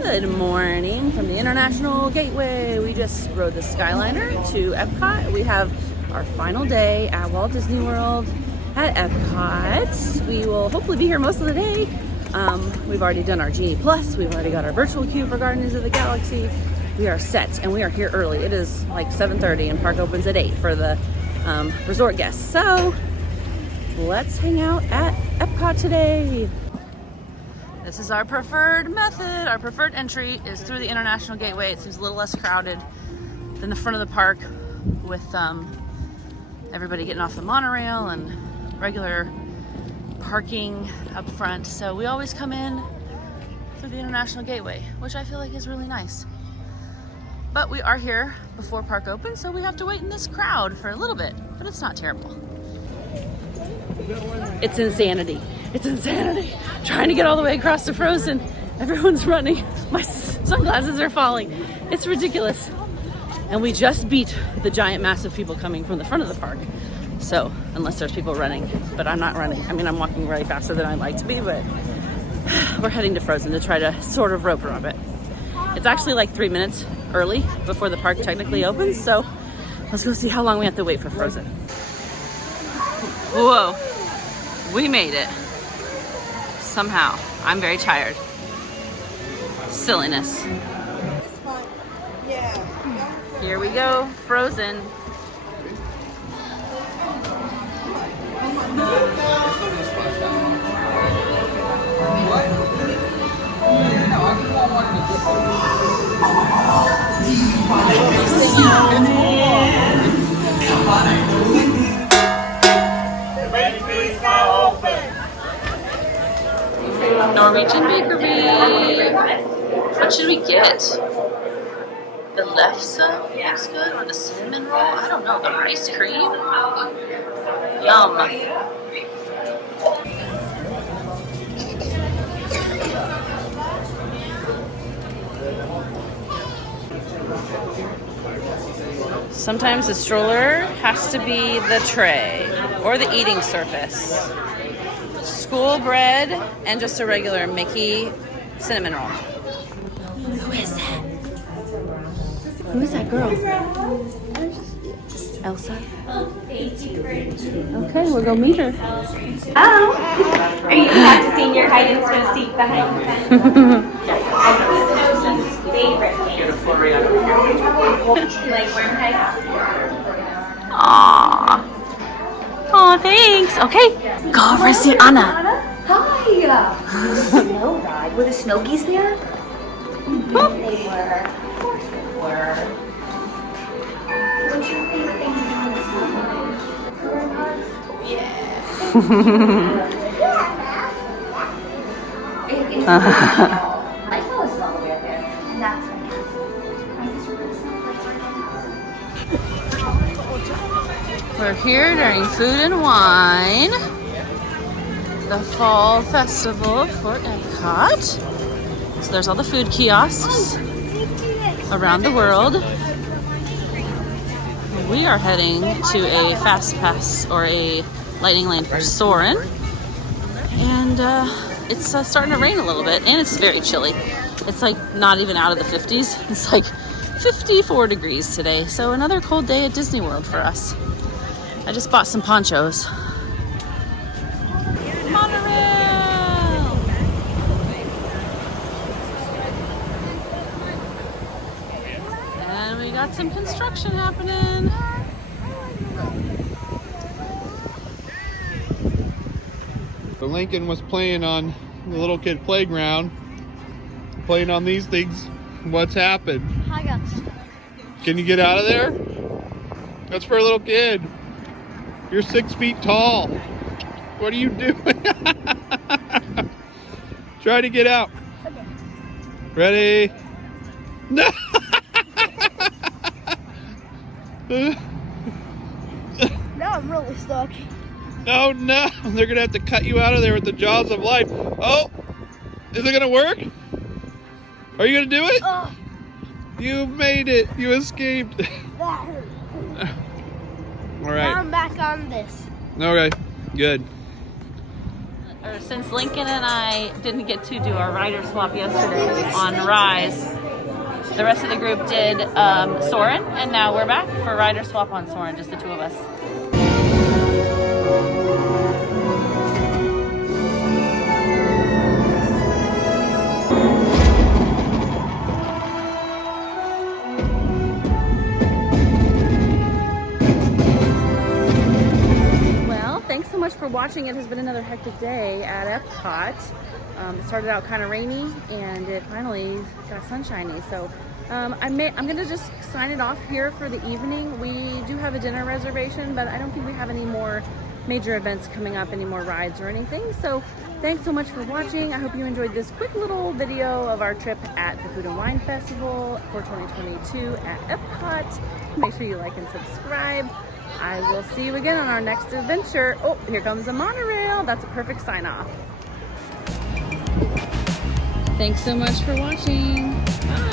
Good morning from the International Gateway. We just rode the Skyliner to Epcot. We have our final day at Walt Disney World at Epcot. We will hopefully be here most of the day. We've already done our Genie Plus. We've already got our virtual queue for Guardians of the Galaxy. We are set and we are here early. It is like 7:30 and park opens at 8 for the resort guests. So let's hang out at Epcot today. This is our preferred method. Our preferred entry is through the International Gateway. It seems a little less crowded than the front of the park with everybody getting off the monorail and regular parking up front. So we always come in through the International Gateway, which I feel like is really nice. But we are here before park opens, so we have to wait in this crowd for a little bit, but it's not terrible. It's insanity. It's insanity. Trying to get all the way across to Frozen. Everyone's running. My sunglasses are falling. It's ridiculous. And we just beat the giant mass of people coming from the front of the park. So, unless there's people running, but I'm not running. I mean, I'm walking really faster than I'd like to be, but we're heading to Frozen to try to sort of rope around it. It's actually like 3 minutes early before the park technically opens, so let's go see how long we have to wait for Frozen. Whoa, we made it. Somehow. I'm very tired. Silliness. Here we go, Frozen. Norwegian bakery. What should we get? The lefse looks good, or the cinnamon roll? I don't know. The ice cream? Yum. Sometimes the stroller has to be the tray or the eating surface. School bread and just a regular Mickey cinnamon roll. Who is that? Who is that girl? Elsa. Okay, we'll go meet her. Oh, are you practicing your hide and seek behind the fence? Who's favorite game? You like worm pegs? Aww. Aw, thanks. Okay, go over and see Anna. Hi. Snow ride. Were the Snokies there? They were. Of course they were. What's your favorite thing to do on the snow ride? Yeah. I saw a snow way up there, and that's when my sister put a snowflake right. We're here during Food and Wine, the Fall Festival for Epcot. So there's all the food kiosks around the world. We are heading to a Fast Pass or a Lightning Lane for Soarin'. And it's starting to rain a little bit, and it's very chilly. It's like not even out of the 50s. It's like 54 degrees today. So another cold day at Disney World for us. I just bought some ponchos. Monorail! And we got some construction happening. So Lincoln was playing on the little kid playground, playing on these things. What's happened? I got stuck. Can you get out of there? That's for a little kid. You're 6 feet tall. What are you doing? Try to get out. Okay. Ready? No! Now I'm really stuck. Oh no! They're gonna have to cut you out of there with the jaws of life. Oh! Is it gonna work? Are you gonna do it? You made it. You escaped. That hurt. All Now right. I'm back on this. Okay. Good. or since Lincoln and I didn't get to do our rider swap yesterday on Rise, the rest of the group did Soarin', and now we're back for rider swap on Soarin', just the two of us. Thanks so much for watching. It has been another hectic day at Epcot. It started out kind of rainy and it finally got sunshiny. So I'm gonna just sign it off here for the evening. We do have a dinner reservation, but I don't think we have any more major events coming up, any more rides or anything. So thanks so much for watching. I hope you enjoyed this quick little video of our trip at the Food and Wine Festival for 2022 at Epcot. Make sure you like and subscribe. I will see you again on our next adventure. Oh, here comes the monorail. That's a perfect sign off. Thanks so much for watching. Bye.